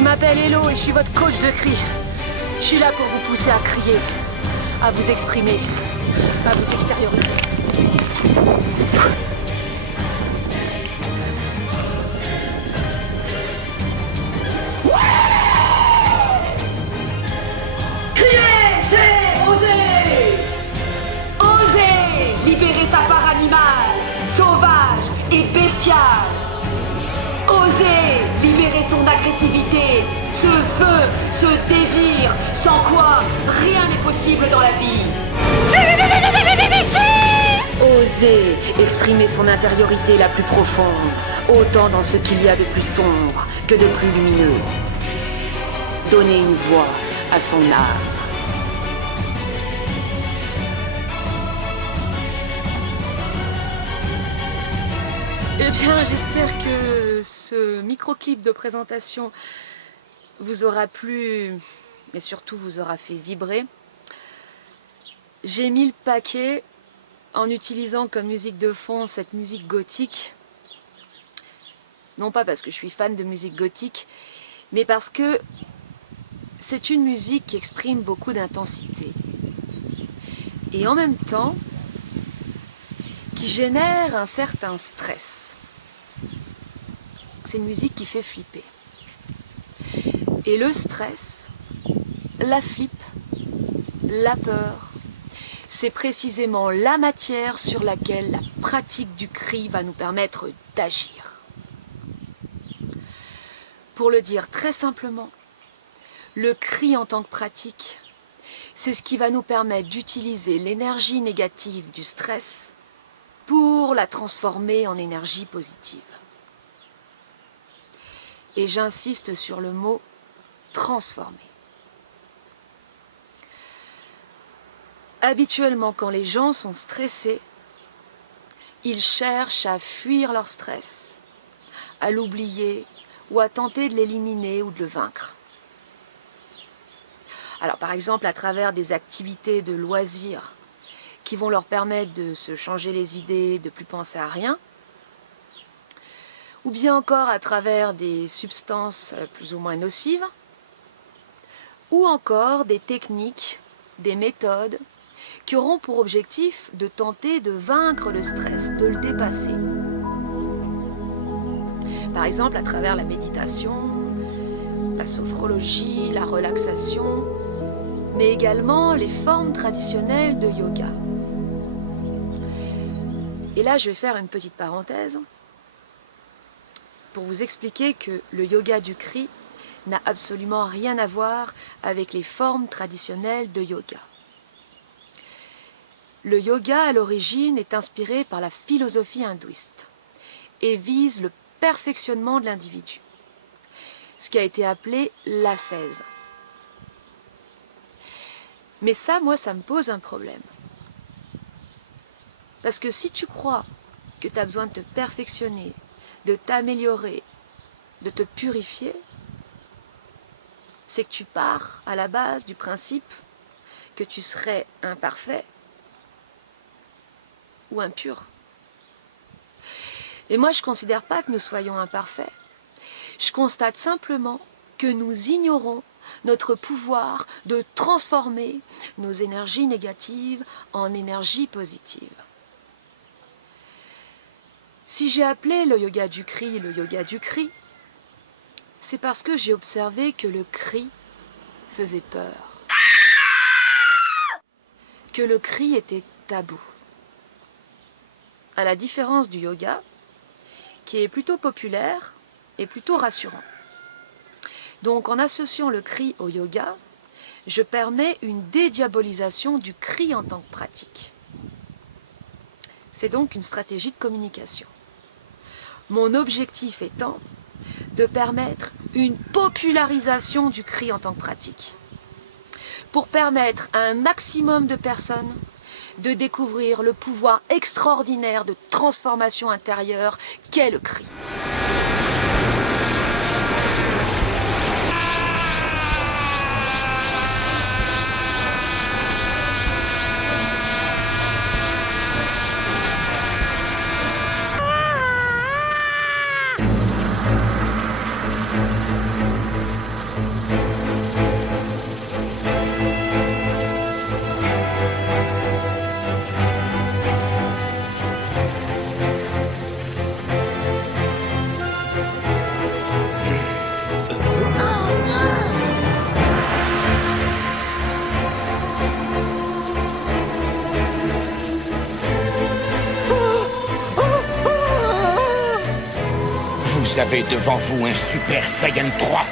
Je m'appelle Hello et je suis votre coach de cri. Je suis là pour vous pousser à crier, à vous exprimer, à vous extérioriser. Crier, c'est oser! Oser libérer sa part animale, sauvage et bestiale. Oser libérer son agressivité, ce feu, ce désir, sans quoi rien n'est possible dans la vie. Oser exprimer son intériorité la plus profonde, autant dans ce qu'il y a de plus sombre que de plus lumineux. Donner une voix à son âme. Eh bien, j'espère que ce micro-clip de présentation vous aura plu et surtout vous aura fait vibrer. J'ai mis le paquet en utilisant comme musique de fond cette musique gothique. Non pas parce que je suis fan de musique gothique, mais parce que c'est une musique qui exprime beaucoup d'intensité. Et en même temps, qui génère un certain stress. C'est une musique qui fait flipper. Et le stress, la flip, la peur, c'est précisément la matière sur laquelle la pratique du cri va nous permettre d'agir. Pour le dire très simplement, le cri en tant que pratique, c'est ce qui va nous permettre d'utiliser l'énergie négative du stress pour la transformer en énergie positive. Et j'insiste sur le mot « transformer ». Habituellement, quand les gens sont stressés, ils cherchent à fuir leur stress, à l'oublier ou à tenter de l'éliminer ou de le vaincre. Alors par exemple, à travers des activités de loisirs qui vont leur permettre de se changer les idées, de ne plus penser à rien, ou bien encore à travers des substances plus ou moins nocives, ou encore des techniques, des méthodes qui auront pour objectif de tenter de vaincre le stress, de le dépasser. Par exemple, à travers la méditation, la sophrologie, la relaxation, mais également les formes traditionnelles de yoga. Et là, je vais faire une petite parenthèse pour vous expliquer que le yoga du cri n'a absolument rien à voir avec les formes traditionnelles de yoga. Le yoga, à l'origine, est inspiré par la philosophie hindouiste et vise le perfectionnement de l'individu, ce qui a été appelé l'ascèse. Mais ça, moi, ça me pose un problème. Parce que si tu crois que tu as besoin de te perfectionner, de t'améliorer, de te purifier, c'est que tu pars à la base du principe que tu serais imparfait ou impur. Et moi, je ne considère pas que nous soyons imparfaits. Je constate simplement que nous ignorons notre pouvoir de transformer nos énergies négatives en énergies positives. Si j'ai appelé le yoga du cri, c'est parce que j'ai observé que le cri faisait peur. Que le cri était tabou. À la différence du yoga, qui est plutôt populaire et plutôt rassurant. Donc en associant le cri au yoga, je permets une dédiabolisation du cri en tant que pratique. C'est donc une stratégie de communication. Mon objectif étant de permettre une popularisation du cri en tant que pratique, pour permettre à un maximum de personnes de découvrir le pouvoir extraordinaire de transformation intérieure qu'est le cri. avez devant vous un Super Saiyan 3.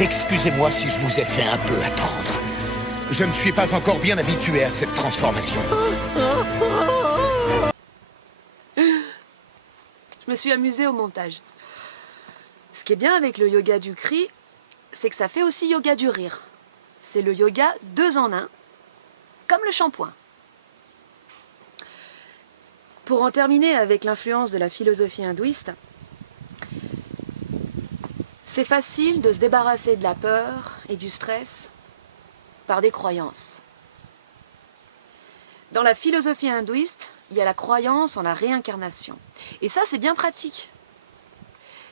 Excusez-moi si je vous ai fait un peu attendre. Je ne suis pas encore bien habitué à cette transformation. Je me suis amusée au montage. Ce qui est bien avec le yoga du cri, c'est que ça fait aussi yoga du rire. C'est le yoga 2 en 1, comme le shampoing. Pour en terminer avec l'influence de la philosophie hindouiste, c'est facile de se débarrasser de la peur et du stress par des croyances. Dans la philosophie hindouiste, il y a la croyance en la réincarnation. Et ça, c'est bien pratique.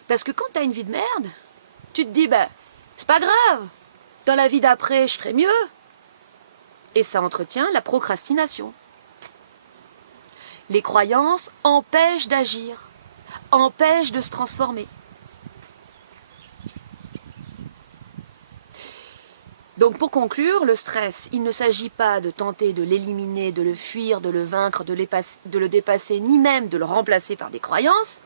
Parce que quand tu as une vie de merde, tu te dis, bah, c'est pas grave, dans la vie d'après, je ferai mieux. Et ça entretient la procrastination. Les croyances empêchent d'agir, empêchent de se transformer. Donc pour conclure, le stress, il ne s'agit pas de tenter de l'éliminer, de le fuir, de le vaincre, de le dépasser, ni même de le remplacer par des croyances,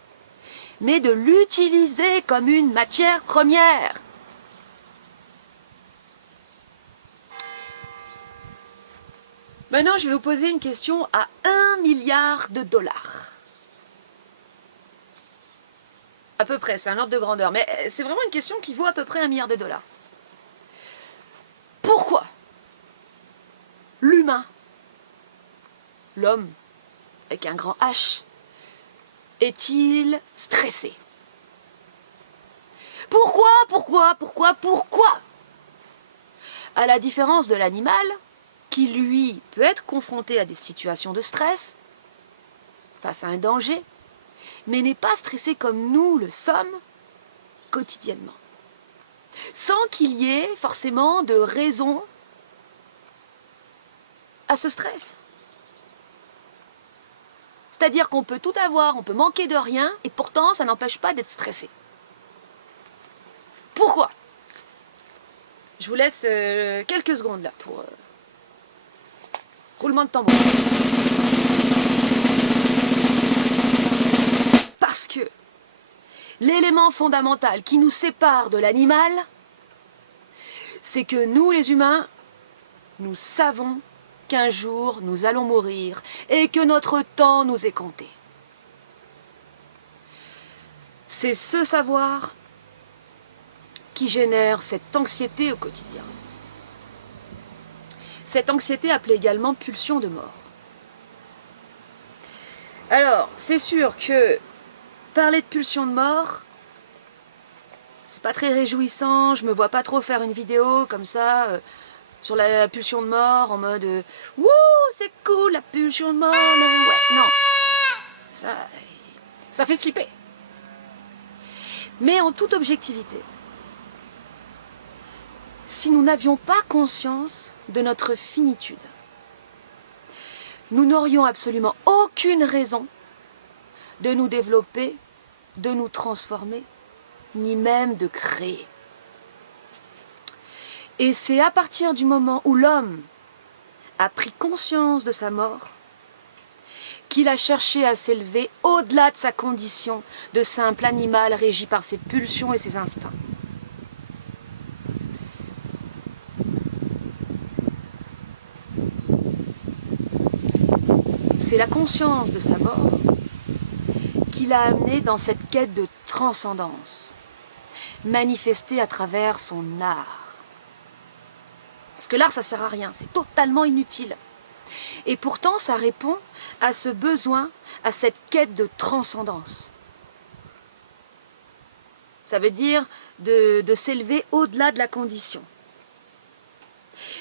mais de l'utiliser comme une matière première. Maintenant, je vais vous poser une question à 1 milliard de dollars. À peu près, c'est un ordre de grandeur, mais c'est vraiment une question qui vaut à peu près 1 milliard de dollars. Pourquoi l'humain, l'homme avec un grand H, est-il stressé? Pourquoi À la différence de l'animal, qui lui peut être confronté à des situations de stress, face à un danger, mais n'est pas stressé comme nous le sommes quotidiennement. Sans qu'il y ait forcément de raison à ce stress. C'est-à-dire qu'on peut tout avoir, on peut manquer de rien, et pourtant ça n'empêche pas d'être stressé. Pourquoi? Je vous laisse quelques secondes là pour roulement de tambour. Parce que l'élément fondamental qui nous sépare de l'animal, c'est que nous les humains, nous savons qu'un jour nous allons mourir et que notre temps nous est compté. C'est ce savoir qui génère cette anxiété au quotidien. Cette anxiété appelée également pulsion de mort. Alors, c'est sûr que parler de pulsion de mort, c'est pas très réjouissant. Je me vois pas trop faire une vidéo comme ça sur la pulsion de mort en mode wouh, c'est cool la pulsion de mort. Mais ouais, non, ça fait flipper. Mais en toute objectivité, si nous n'avions pas conscience de notre finitude, nous n'aurions absolument aucune raison de nous développer, de nous transformer, ni même de créer. Et c'est à partir du moment où l'homme a pris conscience de sa mort qu'il a cherché à s'élever au-delà de sa condition de simple animal régi par ses pulsions et ses instincts. C'est la conscience de sa mort qui l'a amené dans cette quête de transcendance, manifestée à travers son art. Parce que l'art, ça sert à rien, c'est totalement inutile. Et pourtant, ça répond à ce besoin, à cette quête de transcendance. Ça veut dire de s'élever au-delà de la condition.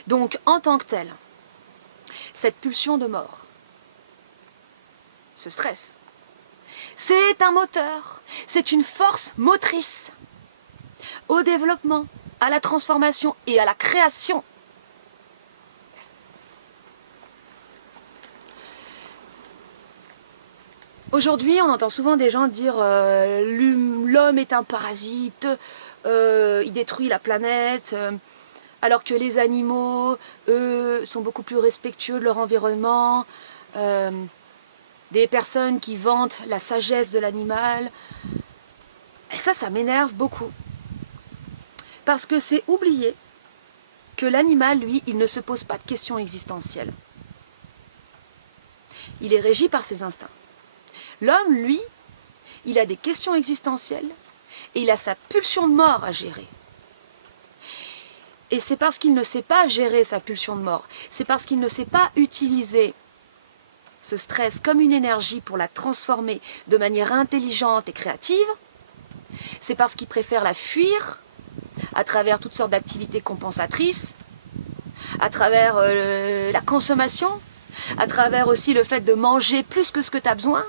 Donc, en tant que tel, cette pulsion de mort, ce stress, c'est un moteur, c'est une force motrice au développement, à la transformation et à la création. Aujourd'hui, on entend souvent des gens dire l'homme est un parasite, il détruit la planète, alors que les animaux, eux, sont beaucoup plus respectueux de leur environnement. Des personnes qui vantent la sagesse de l'animal. Et ça m'énerve beaucoup. Parce que c'est oublier que l'animal, lui, il ne se pose pas de questions existentielles. Il est régi par ses instincts. L'homme, lui, il a des questions existentielles et il a sa pulsion de mort à gérer. Et c'est parce qu'il ne sait pas gérer sa pulsion de mort, c'est parce qu'il ne sait pas utiliser ce stress comme une énergie pour la transformer de manière intelligente et créative, c'est parce qu'il préfère la fuir à travers toutes sortes d'activités compensatrices, à travers la consommation, à travers aussi le fait de manger plus que ce que tu as besoin,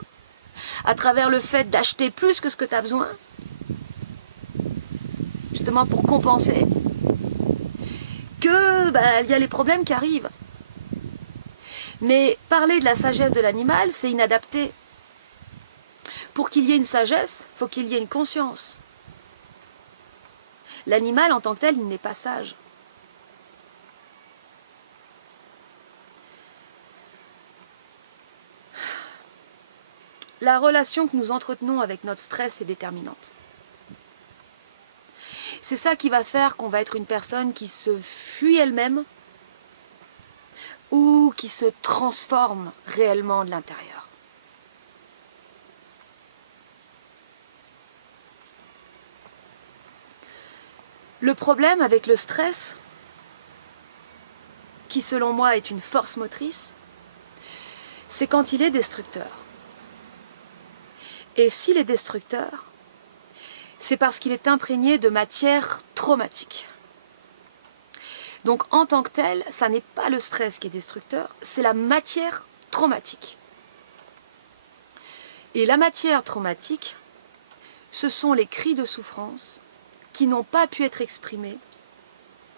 à travers le fait d'acheter plus que ce que tu as besoin, justement pour compenser que y a les problèmes qui arrivent. Mais parler de la sagesse de l'animal, c'est inadapté. Pour qu'il y ait une sagesse, il faut qu'il y ait une conscience. L'animal en tant que tel, il n'est pas sage. La relation que nous entretenons avec notre stress est déterminante. C'est ça qui va faire qu'on va être une personne qui se fuit elle-même ou qui se transforme réellement de l'intérieur. Le problème avec le stress, qui selon moi est une force motrice, c'est quand il est destructeur. Et s'il est destructeur, c'est parce qu'il est imprégné de matière traumatique. Donc en tant que tel, ça n'est pas le stress qui est destructeur, c'est la matière traumatique. Et la matière traumatique, ce sont les cris de souffrance qui n'ont pas pu être exprimés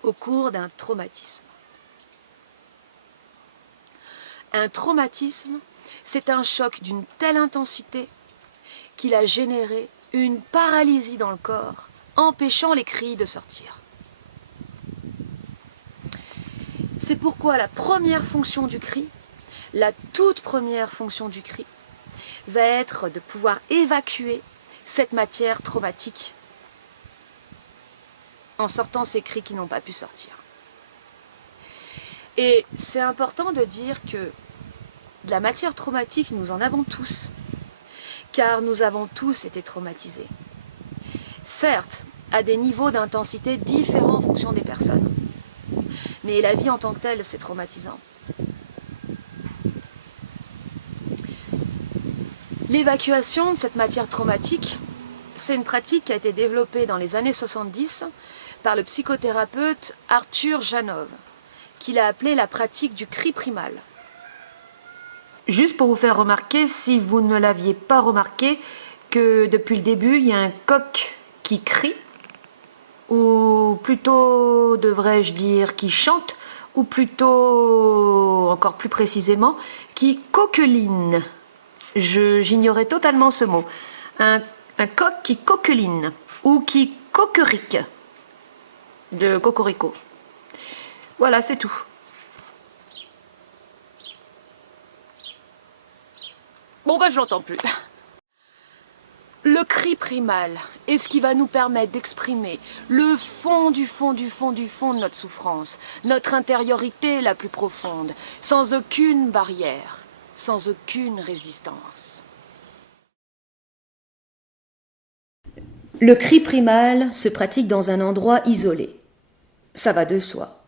au cours d'un traumatisme. Un traumatisme, c'est un choc d'une telle intensité qu'il a généré une paralysie dans le corps, empêchant les cris de sortir. C'est pourquoi la première fonction du cri, la toute première fonction du cri, va être de pouvoir évacuer cette matière traumatique en sortant ces cris qui n'ont pas pu sortir. Et c'est important de dire que de la matière traumatique, nous en avons tous, car nous avons tous été traumatisés. Certes, à des niveaux d'intensité différents en fonction des personnes, mais la vie en tant que telle, c'est traumatisant. L'évacuation de cette matière traumatique, c'est une pratique qui a été développée dans les années 70 par le psychothérapeute Arthur Janov, qu'il a appelé la pratique du cri primal. Juste pour vous faire remarquer, si vous ne l'aviez pas remarqué, que depuis le début, il y a un coq qui crie, ou plutôt, devrais-je dire, qui chante, ou plutôt, encore plus précisément, qui coqueline. J'ignorais totalement ce mot. Un coq qui coqueline, ou qui coquerique, de cocorico. Voilà, c'est tout. Bon, je l'entends plus. Le cri primal est ce qui va nous permettre d'exprimer le fond du fond du fond du fond de notre souffrance, notre intériorité la plus profonde, sans aucune barrière, sans aucune résistance. Le cri primal se pratique dans un endroit isolé. Ça va de soi.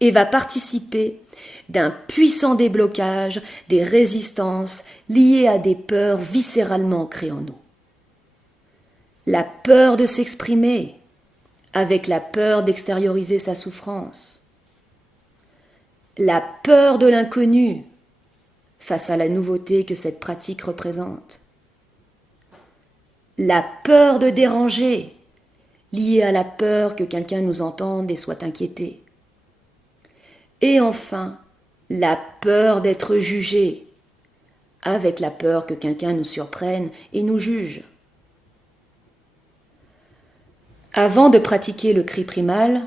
Et va participer d'un puissant déblocage des résistances liées à des peurs viscéralement ancrées en nous. La peur de s'exprimer, avec la peur d'extérioriser sa souffrance. La peur de l'inconnu, face à la nouveauté que cette pratique représente. La peur de déranger, liée à la peur que quelqu'un nous entende et soit inquiété. Et enfin, la peur d'être jugé, avec la peur que quelqu'un nous surprenne et nous juge. Avant de pratiquer le cri primal,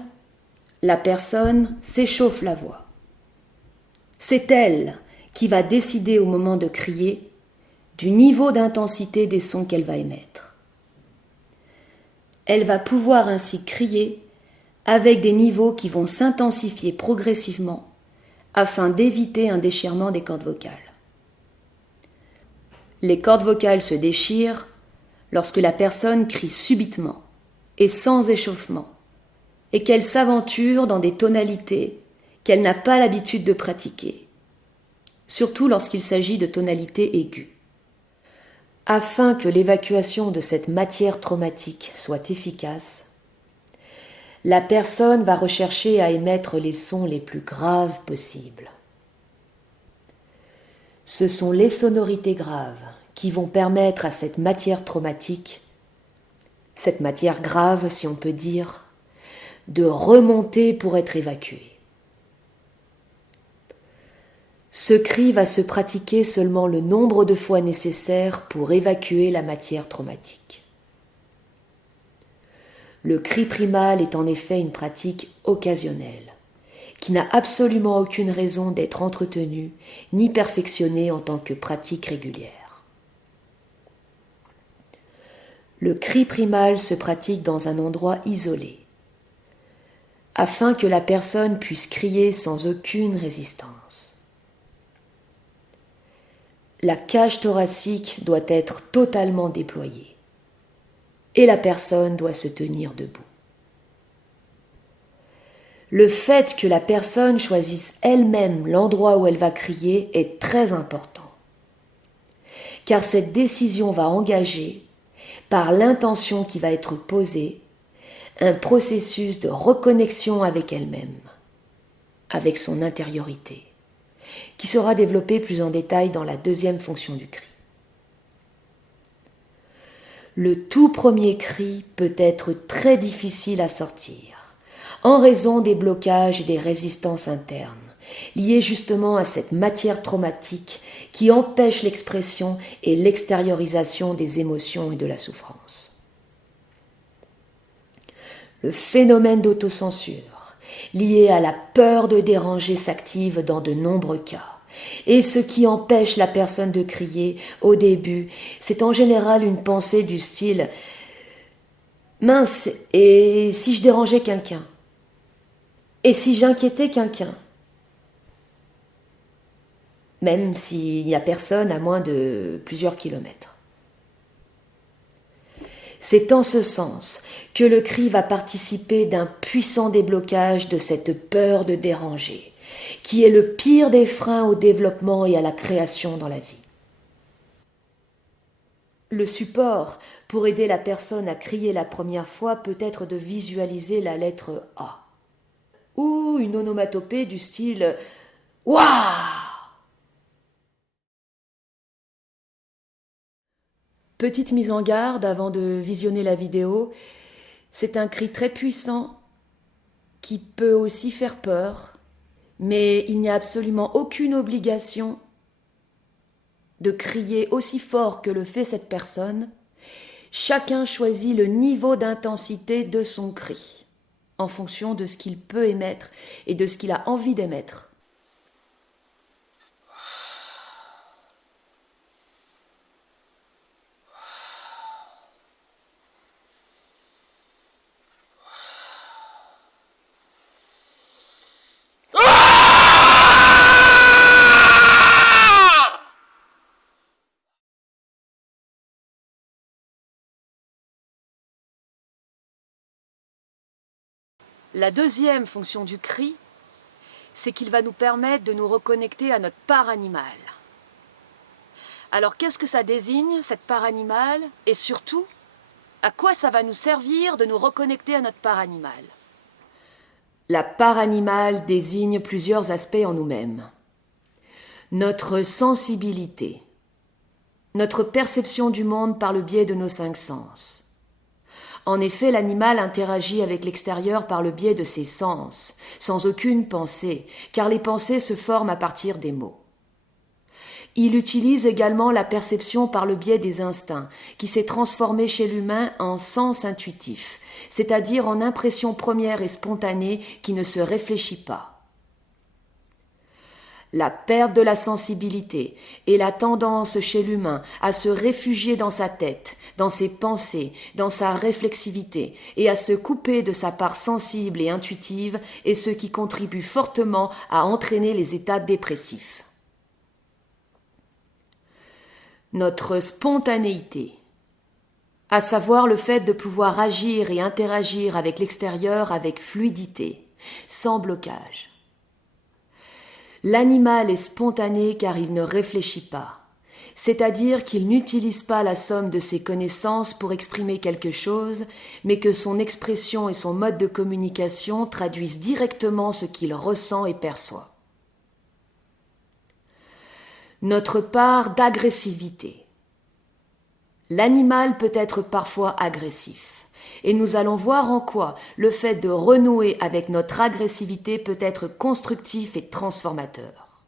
la personne s'échauffe la voix. C'est elle qui va décider au moment de crier du niveau d'intensité des sons qu'elle va émettre. Elle va pouvoir ainsi crier avec des niveaux qui vont s'intensifier progressivement afin d'éviter un déchirement des cordes vocales. Les cordes vocales se déchirent lorsque la personne crie subitement et sans échauffement et qu'elle s'aventure dans des tonalités qu'elle n'a pas l'habitude de pratiquer, surtout lorsqu'il s'agit de tonalités aiguës. Afin que l'évacuation de cette matière traumatique soit efficace, la personne va rechercher à émettre les sons les plus graves possibles. Ce sont les sonorités graves qui vont permettre à cette matière traumatique, cette matière grave si on peut dire, de remonter pour être évacuée. Ce cri va se pratiquer seulement le nombre de fois nécessaire pour évacuer la matière traumatique. Le cri primal est en effet une pratique occasionnelle, qui n'a absolument aucune raison d'être entretenue ni perfectionnée en tant que pratique régulière. Le cri primal se pratique dans un endroit isolé, afin que la personne puisse crier sans aucune résistance. La cage thoracique doit être totalement déployée et la personne doit se tenir debout. Le fait que la personne choisisse elle-même l'endroit où elle va crier est très important, car cette décision va engager, par l'intention qui va être posée, un processus de reconnexion avec elle-même, avec son intériorité, qui sera développé plus en détail dans la deuxième fonction du cri. Le tout premier cri peut être très difficile à sortir, en raison des blocages et des résistances internes, liées justement à cette matière traumatique qui empêche l'expression et l'extériorisation des émotions et de la souffrance. Le phénomène d'autocensure, lié à la peur de déranger, s'active dans de nombreux cas. Et ce qui empêche la personne de crier au début, c'est en général une pensée du style « Mince, et si je dérangeais quelqu'un ? Et si j'inquiétais quelqu'un ?» Même s'il n'y a personne à moins de plusieurs kilomètres. C'est en ce sens que le cri va participer d'un puissant déblocage de cette peur de déranger, qui est le pire des freins au développement et à la création dans la vie. Le support pour aider la personne à crier la première fois peut être de visualiser la lettre A, ou une onomatopée du style « Waouh !» Petite mise en garde avant de visionner la vidéo, c'est un cri très puissant qui peut aussi faire peur, mais il n'y a absolument aucune obligation de crier aussi fort que le fait cette personne. Chacun choisit le niveau d'intensité de son cri, en fonction de ce qu'il peut émettre et de ce qu'il a envie d'émettre. La deuxième fonction du cri, c'est qu'il va nous permettre de nous reconnecter à notre part animale. Alors qu'est-ce que ça désigne, cette part animale? Et surtout, à quoi ça va nous servir de nous reconnecter à notre part animale? La part animale désigne plusieurs aspects en nous-mêmes. Notre sensibilité, notre perception du monde par le biais de nos 5 sens. En effet, l'animal interagit avec l'extérieur par le biais de ses sens, sans aucune pensée, car les pensées se forment à partir des mots. Il utilise également la perception par le biais des instincts, qui s'est transformé chez l'humain en sens intuitif, c'est-à-dire en impression première et spontanée qui ne se réfléchit pas. la perte de la sensibilité et la tendance chez l'humain à se réfugier dans sa tête, dans ses pensées, dans sa réflexivité et à se couper de sa part sensible et intuitive est ce qui contribue fortement à entraîner les états dépressifs. Notre spontanéité, à savoir le fait de pouvoir agir et interagir avec l'extérieur avec fluidité, sans blocage. L'animal est spontané car il ne réfléchit pas, c'est-à-dire qu'il n'utilise pas la somme de ses connaissances pour exprimer quelque chose, mais que son expression et son mode de communication traduisent directement ce qu'il ressent et perçoit. Notre part d'agressivité. L'animal peut être parfois agressif. Et nous allons voir en quoi le fait de renouer avec notre agressivité peut être constructif et transformateur.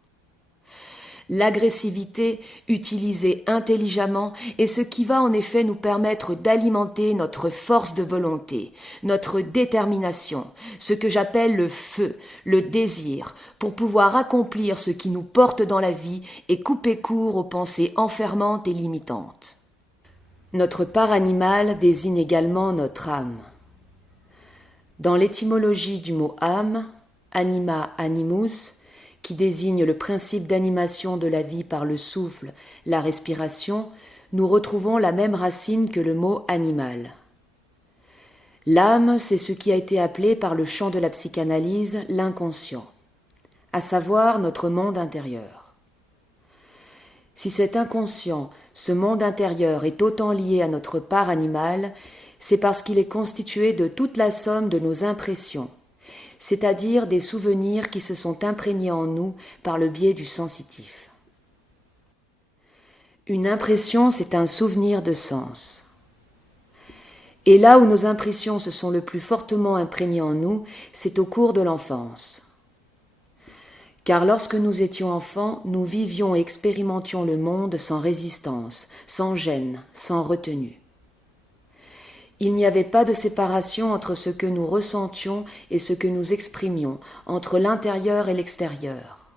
L'agressivité, utilisée intelligemment, est ce qui va en effet nous permettre d'alimenter notre force de volonté, notre détermination, ce que j'appelle le feu, le désir, pour pouvoir accomplir ce qui nous porte dans la vie et couper court aux pensées enfermantes et limitantes. Notre part animale désigne également notre âme. Dans l'étymologie du mot âme, anima animus, qui désigne le principe d'animation de la vie par le souffle, la respiration, nous retrouvons la même racine que le mot animal. L'âme, c'est ce qui a été appelé par le champ de la psychanalyse l'inconscient, à savoir notre monde intérieur. Si cet inconscient, ce monde intérieur est autant lié à notre part animale, c'est parce qu'il est constitué de toute la somme de nos impressions, c'est-à-dire des souvenirs qui se sont imprégnés en nous par le biais du sensitif. Une impression, c'est un souvenir de sens. Et là où nos impressions se sont le plus fortement imprégnées en nous, c'est au cours de l'enfance. Car lorsque nous étions enfants, nous vivions et expérimentions le monde sans résistance, sans gêne, sans retenue. Il n'y avait pas de séparation entre ce que nous ressentions et ce que nous exprimions, entre l'intérieur et l'extérieur.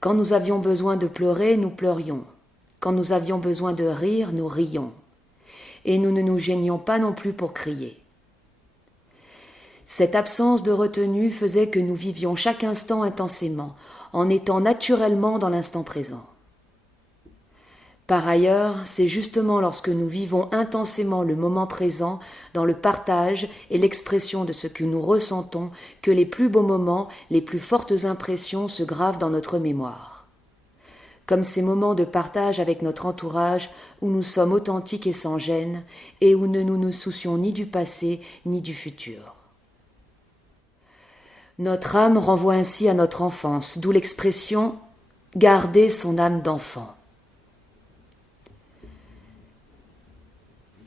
Quand nous avions besoin de pleurer, nous pleurions. Quand nous avions besoin de rire, nous rions. Et nous ne nous gênions pas non plus pour crier. Cette absence de retenue faisait que nous vivions chaque instant intensément, en étant naturellement dans l'instant présent. Par ailleurs, c'est justement lorsque nous vivons intensément le moment présent, dans le partage et l'expression de ce que nous ressentons, que les plus beaux moments, les plus fortes impressions se gravent dans notre mémoire. Comme ces moments de partage avec notre entourage, où nous sommes authentiques et sans gêne, et où nous ne nous soucions ni du passé ni du futur. Notre âme renvoie ainsi à notre enfance, d'où l'expression « garder son âme d'enfant ».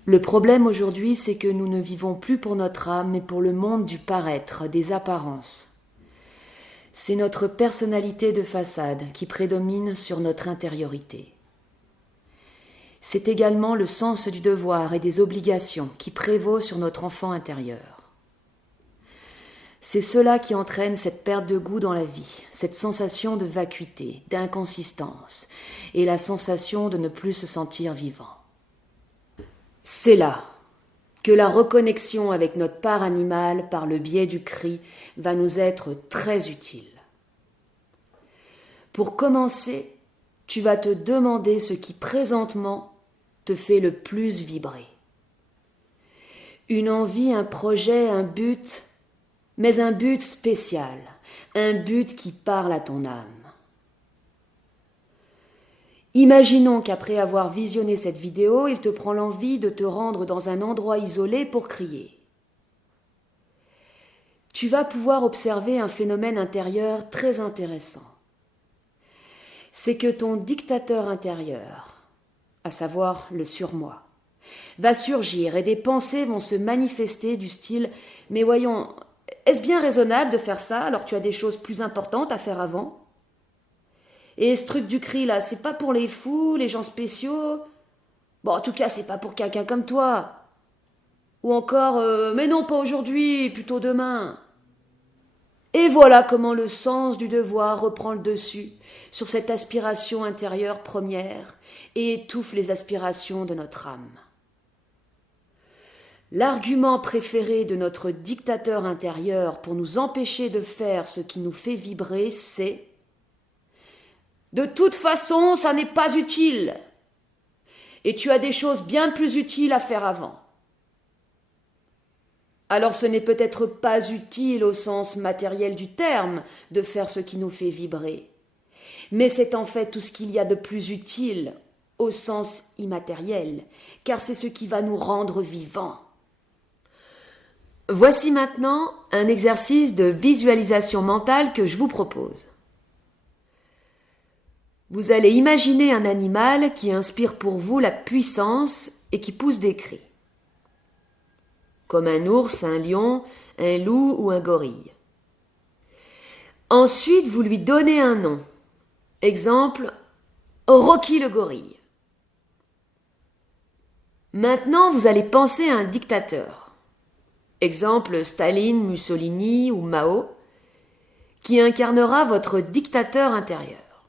Le problème aujourd'hui, c'est que nous ne vivons plus pour notre âme, mais pour le monde du paraître, des apparences. C'est notre personnalité de façade qui prédomine sur notre intériorité. C'est également le sens du devoir et des obligations qui prévaut sur notre enfant intérieur. C'est cela qui entraîne cette perte de goût dans la vie, cette sensation de vacuité, d'inconsistance, et la sensation de ne plus se sentir vivant. C'est là que la reconnexion avec notre part animale par le biais du cri va nous être très utile. Pour commencer, tu vas te demander ce qui présentement te fait le plus vibrer. Une envie, un projet, un but, mais un but spécial, un but qui parle à ton âme. Imaginons qu'après avoir visionné cette vidéo, il te prend l'envie de te rendre dans un endroit isolé pour crier. Tu vas pouvoir observer un phénomène intérieur très intéressant. C'est que ton dictateur intérieur, à savoir le surmoi, va surgir et des pensées vont se manifester du style « Mais voyons, est-ce bien raisonnable de faire ça alors que tu as des choses plus importantes à faire avant ? Et ce truc du cri là, c'est pas pour les fous, les gens spéciaux. Bon, en tout cas, c'est pas pour quelqu'un comme toi. Ou encore, mais non, pas aujourd'hui, plutôt demain. » Et voilà comment le sens du devoir reprend le dessus sur cette aspiration intérieure première et étouffe les aspirations de notre âme. L'argument préféré de notre dictateur intérieur pour nous empêcher de faire ce qui nous fait vibrer, c'est « De toute façon, ça n'est pas utile. Et tu as des choses bien plus utiles à faire avant. » Alors ce n'est peut-être pas utile au sens matériel du terme de faire ce qui nous fait vibrer, mais c'est en fait tout ce qu'il y a de plus utile au sens immatériel, car c'est ce qui va nous rendre vivants. Voici maintenant un exercice de visualisation mentale que je vous propose. Vous allez imaginer un animal qui inspire pour vous la puissance et qui pousse des cris. Comme un ours, un lion, un loup ou un gorille. Ensuite, vous lui donnez un nom. Exemple, Rocky le gorille. Maintenant, vous allez penser à un dictateur. Exemple, Staline, Mussolini ou Mao, qui incarnera votre dictateur intérieur.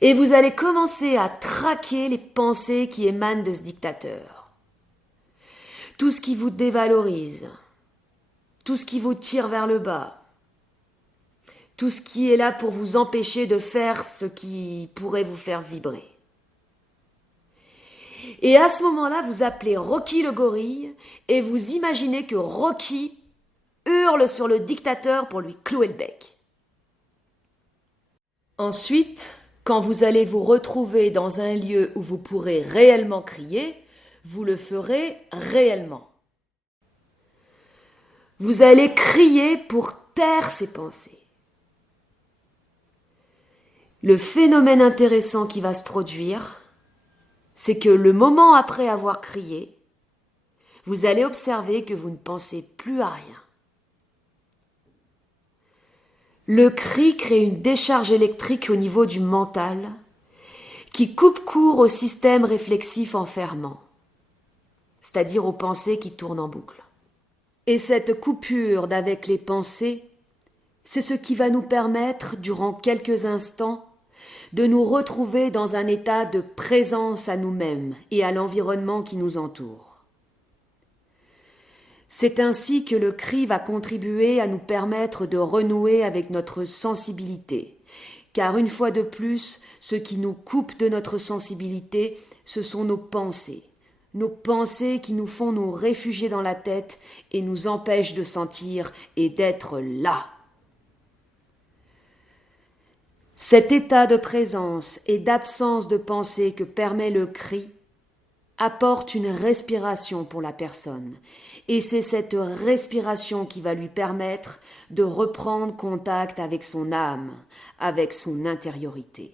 Et vous allez commencer à traquer les pensées qui émanent de ce dictateur. Tout ce qui vous dévalorise, tout ce qui vous tire vers le bas, tout ce qui est là pour vous empêcher de faire ce qui pourrait vous faire vibrer. Et à ce moment-là, vous appelez Rocky le gorille et vous imaginez que Rocky hurle sur le dictateur pour lui clouer le bec. Ensuite, quand vous allez vous retrouver dans un lieu où vous pourrez réellement crier, vous le ferez réellement. Vous allez crier pour taire ces pensées. Le phénomène intéressant qui va se produire, c'est que le moment après avoir crié, vous allez observer que vous ne pensez plus à rien. Le cri crée une décharge électrique au niveau du mental qui coupe court au système réflexif enfermant, c'est-à-dire aux pensées qui tournent en boucle. Et cette coupure d'avec les pensées, c'est ce qui va nous permettre, durant quelques instants, de nous retrouver dans un état de présence à nous-mêmes et à l'environnement qui nous entoure. C'est ainsi que le cri va contribuer à nous permettre de renouer avec notre sensibilité, car une fois de plus, ce qui nous coupe de notre sensibilité, ce sont nos pensées qui nous font nous réfugier dans la tête et nous empêchent de sentir et d'être là. Cet état de présence et d'absence de pensée que permet le cri apporte une respiration pour la personne, et c'est cette respiration qui va lui permettre de reprendre contact avec son âme, avec son intériorité.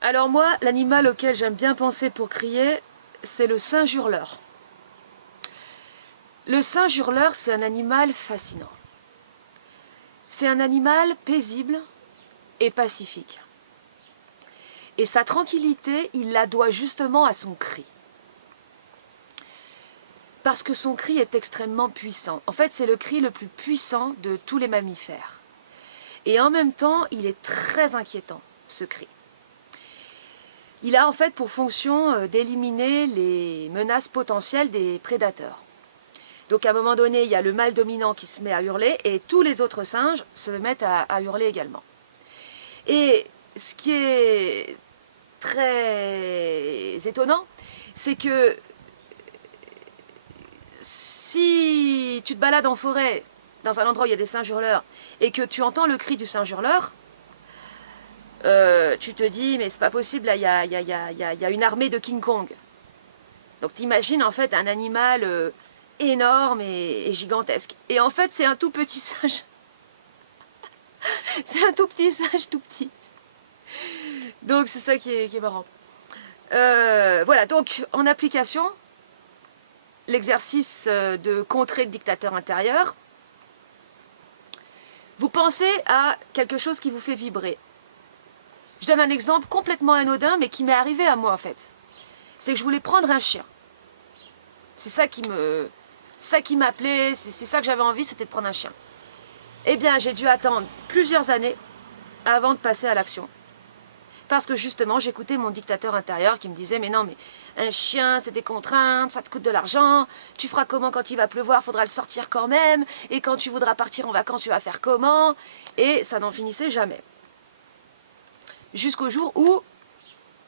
Alors moi, l'animal auquel j'aime bien penser pour crier, c'est le singe hurleur. Le singe hurleur, c'est un animal fascinant. C'est un animal paisible et pacifique. Et sa tranquillité, il la doit justement à son cri. Parce que son cri est extrêmement puissant. En fait, c'est le cri le plus puissant de tous les mammifères. Et en même temps, il est très inquiétant, ce cri. Il a en fait pour fonction d'éliminer les menaces potentielles des prédateurs. Donc à un moment donné, il y a le mâle dominant qui se met à hurler et tous les autres singes se mettent à hurler également. Et ce qui est très étonnant, c'est que si tu te balades en forêt, dans un endroit où il y a des singes hurleurs, et que tu entends le cri du singe hurleur, tu te dis, mais c'est pas possible, là, il y a une armée de King Kong. Donc t'imagines en fait un animal énorme et gigantesque. Et en fait, c'est un tout petit singe. C'est un tout petit singe, tout petit. Donc c'est ça qui est marrant. Voilà, donc en application, l'exercice de contrer le dictateur intérieur, vous pensez à quelque chose qui vous fait vibrer. Je donne un exemple complètement anodin, mais qui m'est arrivé à moi en fait. C'est que je voulais prendre un chien. C'est ça qui me ça qui m'appelait, c'est ça que j'avais envie, c'était de prendre un chien. Eh bien, j'ai dû attendre plusieurs années avant de passer à l'action. Parce que justement, j'écoutais mon dictateur intérieur qui me disait « Mais non, mais un chien, c'est des contraintes, ça te coûte de l'argent. Tu feras comment quand il va pleuvoir? Faudra le sortir quand même. Et quand tu voudras partir en vacances, tu vas faire comment ?» Et ça n'en finissait jamais. Jusqu'au jour où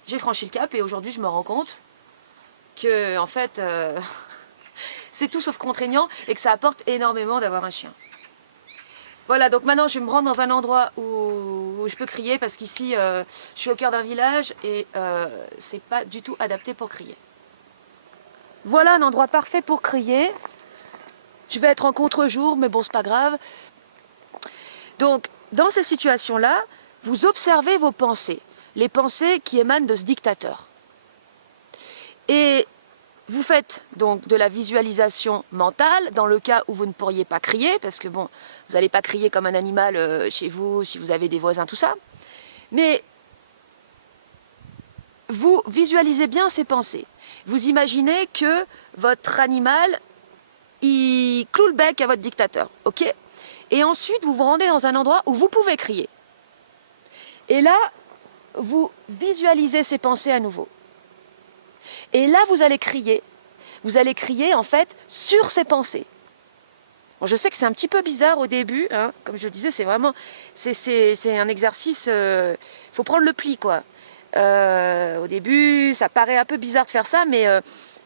j'ai franchi le cap et aujourd'hui, je me rends compte que, en fait, c'est tout sauf contraignant et que ça apporte énormément d'avoir un chien. Voilà, donc maintenant je vais me rendre dans un endroit où je peux crier parce qu'ici je suis au cœur d'un village et c'est pas du tout adapté pour crier. Voilà un endroit parfait pour crier. Je vais être en contre-jour, mais bon, c'est pas grave. Donc, dans ces situations-là, vous observez vos pensées, les pensées qui émanent de ce dictateur. Et vous faites donc de la visualisation mentale dans le cas où vous ne pourriez pas crier, parce que bon, vous n'allez pas crier comme un animal chez vous, si vous avez des voisins, tout ça. Mais vous visualisez bien ces pensées. Vous imaginez que votre animal, il cloue le bec à votre dictateur, ok? Et ensuite, vous vous rendez dans un endroit où vous pouvez crier. Et là, vous visualisez ces pensées à nouveau. Et là, vous allez crier. Vous allez crier, en fait, sur ces pensées. Bon, je sais que c'est un petit peu bizarre au début. Hein. Comme je le disais, c'est vraiment... C'est un exercice... Il faut prendre le pli, quoi. Au début, ça paraît un peu bizarre de faire ça, mais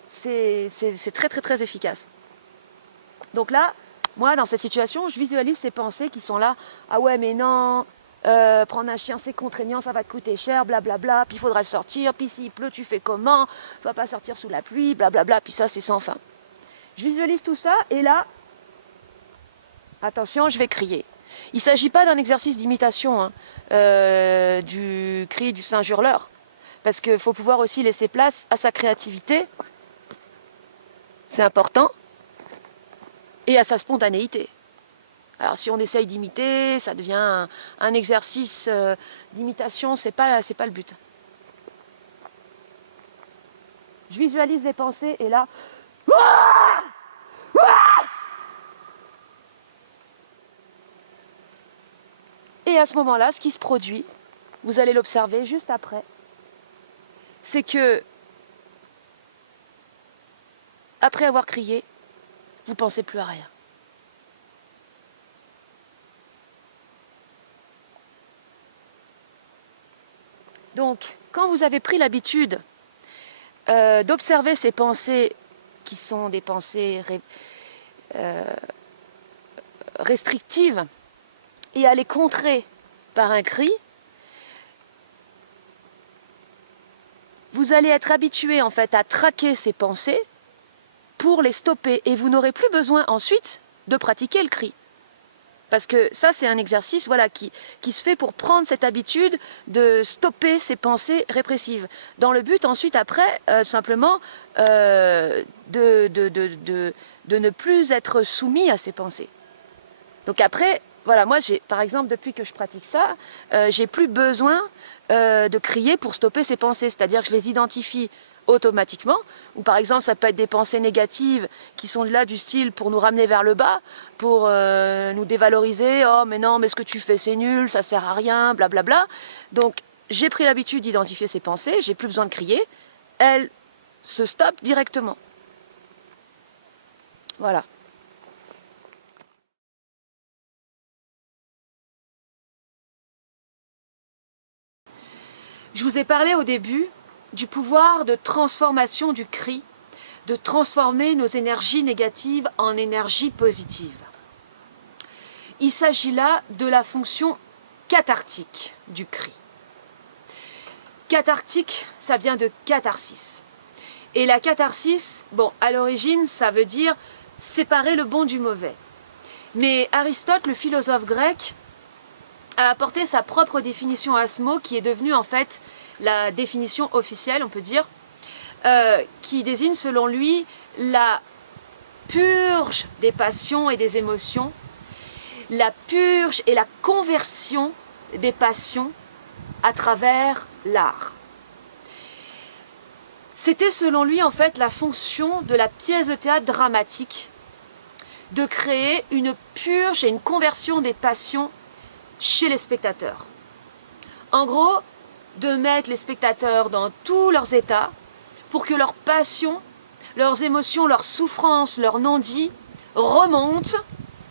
c'est très, très, très efficace. Donc là, moi, dans cette situation, je visualise ces pensées qui sont là. Ah ouais, mais non... prendre un chien c'est contraignant, ça va te coûter cher, blablabla, puis il faudra le sortir, puis s'il pleut tu fais comment, tu vas pas sortir sous la pluie, blablabla, puis ça c'est sans fin. Je visualise tout ça et là, attention, je vais crier. Il ne s'agit pas d'un exercice d'imitation hein, du cri du singe hurleur, parce qu'il faut pouvoir aussi laisser place à sa créativité, c'est important, et à sa spontanéité. Alors si on essaye d'imiter, ça devient un exercice d'imitation, c'est pas le but. Je visualise les pensées et là... Et à ce moment-là, ce qui se produit, vous allez l'observer juste après, c'est que, après avoir crié, vous ne pensez plus à rien. Donc, quand vous avez pris l'habitude d'observer ces pensées qui sont des pensées restrictives et à les contrer par un cri, vous allez être habitué en fait à traquer ces pensées pour les stopper et vous n'aurez plus besoin ensuite de pratiquer le cri. Parce que ça, c'est un exercice voilà, qui se fait pour prendre cette habitude de stopper ces pensées répressives. Dans le but, ensuite, après, simplement, de ne plus être soumis à ces pensées. Donc après, voilà, moi, par exemple, depuis que je pratique ça, j'ai plus besoin de crier pour stopper ces pensées. C'est-à-dire que je les identifie automatiquement, ou par exemple ça peut être des pensées négatives qui sont là du style pour nous ramener vers le bas, pour nous dévaloriser, oh mais non mais ce que tu fais c'est nul, ça sert à rien, blablabla. Donc j'ai pris l'habitude d'identifier ces pensées, j'ai plus besoin de crier, elles se stoppent directement. Voilà. Je vous ai parlé au début du pouvoir de transformation du cri, de transformer nos énergies négatives en énergies positives. Il s'agit là de la fonction cathartique du cri. Cathartique, ça vient de catharsis. Et la catharsis, bon, à l'origine, ça veut dire séparer le bon du mauvais. Mais Aristote, le philosophe grec, a apporté sa propre définition à ce mot qui est devenu en fait la définition officielle, on peut dire, qui désigne selon lui la purge des passions et des émotions, la purge et la conversion des passions à travers l'art. C'était selon lui en fait la fonction de la pièce de théâtre dramatique de créer une purge et une conversion des passions chez les spectateurs. En gros, de mettre les spectateurs dans tous leurs états pour que leurs passions, leurs émotions, leurs souffrances, leurs non-dits remontent,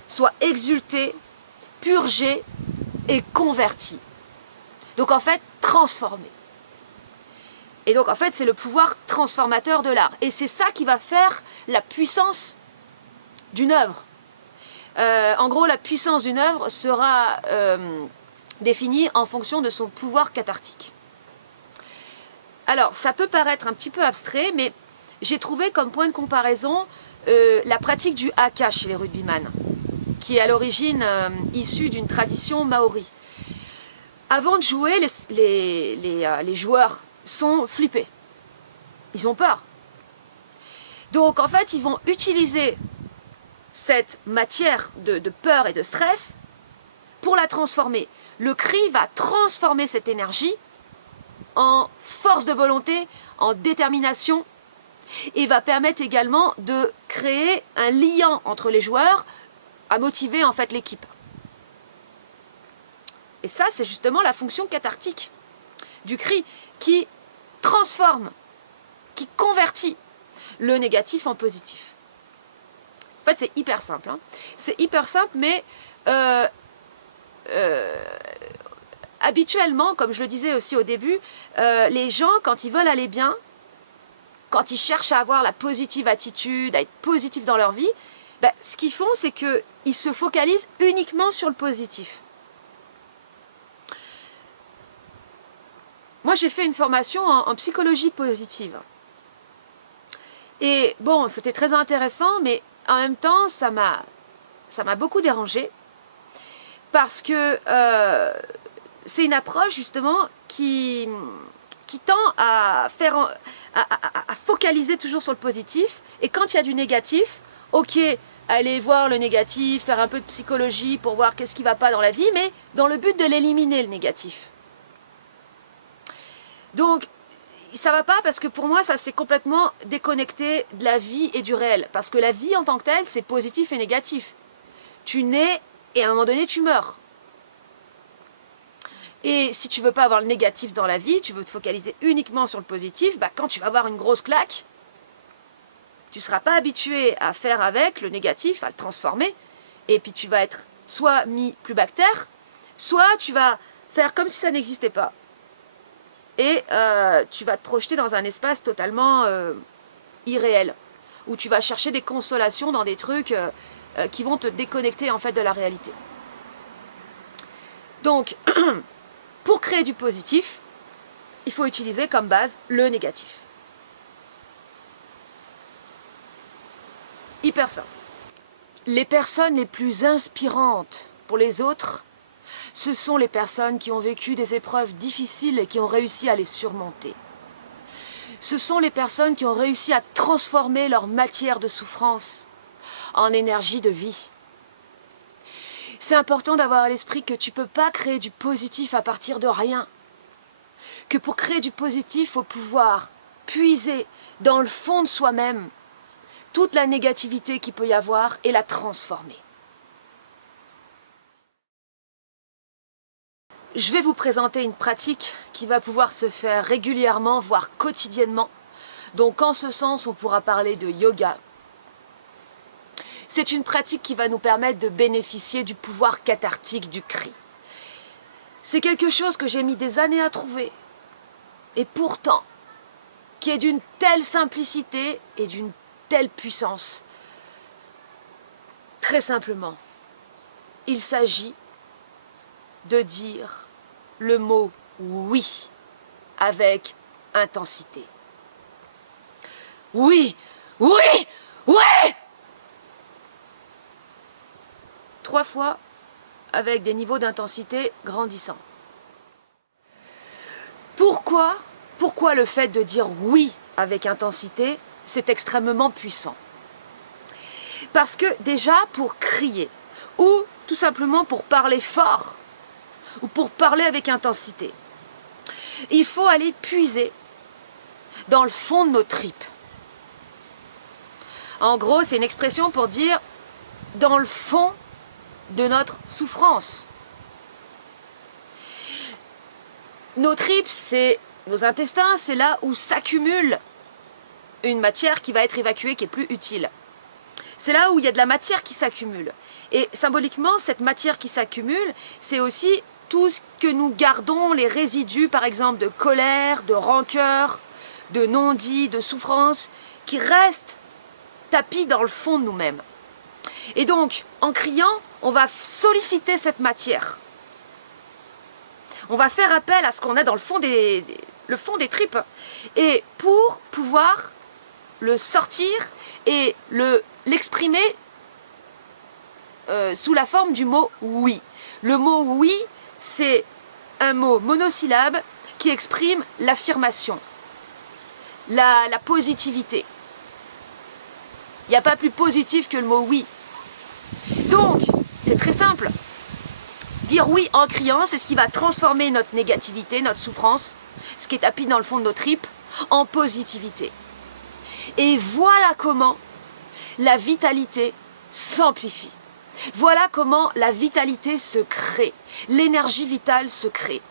soient exultés, purgés et convertis. Donc en fait, transformés. Et donc en fait, c'est le pouvoir transformateur de l'art. Et c'est ça qui va faire la puissance d'une œuvre. En gros, la puissance d'une œuvre sera définie en fonction de son pouvoir cathartique. Alors, ça peut paraître un petit peu abstrait, mais j'ai trouvé comme point de comparaison la pratique du haka chez les rugbyman, qui est à l'origine issue d'une tradition maori. Avant de jouer, les joueurs sont flippés. Ils ont peur. Donc, en fait, ils vont utiliser cette matière de peur et de stress pour la transformer. Le cri va transformer cette énergie en force de volonté, en détermination, et va permettre également de créer un lien entre les joueurs, à motiver en fait l'équipe. Et ça, c'est justement la fonction cathartique du cri qui transforme, qui convertit le négatif en positif. En fait, c'est hyper simple. Hein. C'est hyper simple, mais habituellement, comme je le disais aussi au début, les gens, quand ils veulent aller bien, quand ils cherchent à avoir la positive attitude, à être positifs dans leur vie, ben, ce qu'ils font, c'est qu'ils se focalisent uniquement sur le positif. Moi, j'ai fait une formation en psychologie positive. Et bon, c'était très intéressant, mais en même temps, ça m'a beaucoup dérangée. Parce que c'est une approche, justement, qui tend à focaliser toujours sur le positif. Et quand il y a du négatif, ok, aller voir le négatif, faire un peu de psychologie pour voir qu'est-ce qui ne va pas dans la vie, mais dans le but de l'éliminer, le négatif. Donc, ça va pas parce que pour moi, ça s'est complètement déconnecté de la vie et du réel. Parce que la vie en tant que telle, c'est positif et négatif. Tu nais et à un moment donné, tu meurs. Et si tu veux pas avoir le négatif dans la vie, tu veux te focaliser uniquement sur le positif, bah, quand tu vas avoir une grosse claque, tu ne seras pas habitué à faire avec le négatif, à le transformer, et puis tu vas être soit mis plus bas que terre, soit tu vas faire comme si ça n'existait pas. Et tu vas te projeter dans un espace totalement irréel, où tu vas chercher des consolations dans des trucs qui vont te déconnecter en fait de la réalité. Donc, pour créer du positif, il faut utiliser comme base le négatif. Hyper simple. Les personnes les plus inspirantes pour les autres, ce sont les personnes qui ont vécu des épreuves difficiles et qui ont réussi à les surmonter. Ce sont les personnes qui ont réussi à transformer leur matière de souffrance en énergie de vie. C'est important d'avoir à l'esprit que tu ne peux pas créer du positif à partir de rien. Que pour créer du positif, il faut pouvoir puiser dans le fond de soi-même toute la négativité qu'il peut y avoir et la transformer. Je vais vous présenter une pratique qui va pouvoir se faire régulièrement, voire quotidiennement. Donc en ce sens, on pourra parler de yoga. C'est une pratique qui va nous permettre de bénéficier du pouvoir cathartique du cri. C'est quelque chose que j'ai mis des années à trouver. Et pourtant, qui est d'une telle simplicité et d'une telle puissance. Très simplement, il s'agit de dire le mot oui avec intensité. Oui, oui, oui! 3 fois avec des niveaux d'intensité grandissants. Pourquoi le fait de dire oui avec intensité, c'est extrêmement puissant? Parce que déjà pour crier, ou tout simplement pour parler fort, ou pour parler avec intensité, il faut aller puiser dans le fond de nos tripes. En gros, c'est une expression pour dire dans le fond de notre souffrance. Nos tripes, nos intestins, c'est là où s'accumule une matière qui va être évacuée, qui est plus utile. C'est là où il y a de la matière qui s'accumule. Et symboliquement, cette matière qui s'accumule, c'est aussi tout ce que nous gardons, les résidus, par exemple, de colère, de rancœur, de non-dit, de souffrance, qui restent tapis dans le fond de nous-mêmes. Et donc, en criant, on va solliciter cette matière. On va faire appel à ce qu'on a dans le fond des tripes. Et pour pouvoir le sortir et l'exprimer sous la forme du mot « oui ». Le mot « oui », c'est un mot monosyllabe qui exprime l'affirmation, la positivité. Il n'y a pas plus positif que le mot « oui ». Donc, c'est très simple. Dire oui en criant, c'est ce qui va transformer notre négativité, notre souffrance, ce qui est tapis dans le fond de nos tripes, en positivité. Et voilà comment la vitalité s'amplifie. Voilà comment la vitalité se crée, l'énergie vitale se crée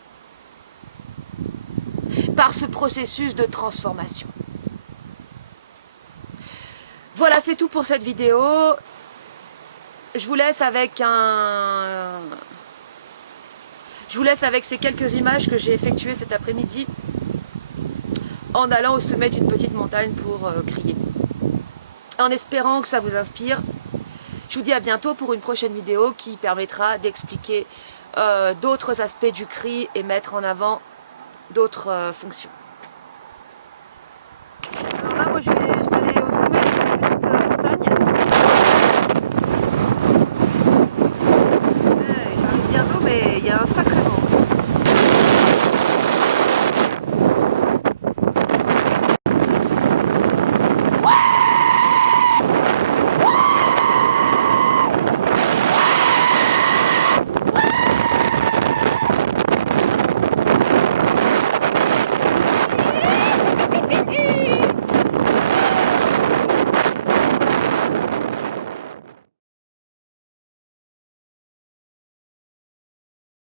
par ce processus de transformation. Voilà, c'est tout pour cette vidéo. Je vous laisse avec ces quelques images que j'ai effectuées cet après-midi en allant au sommet d'une petite montagne pour crier. En espérant que ça vous inspire, je vous dis à bientôt pour une prochaine vidéo qui permettra d'expliquer d'autres aspects du cri et mettre en avant d'autres fonctions. Alors là, moi je vais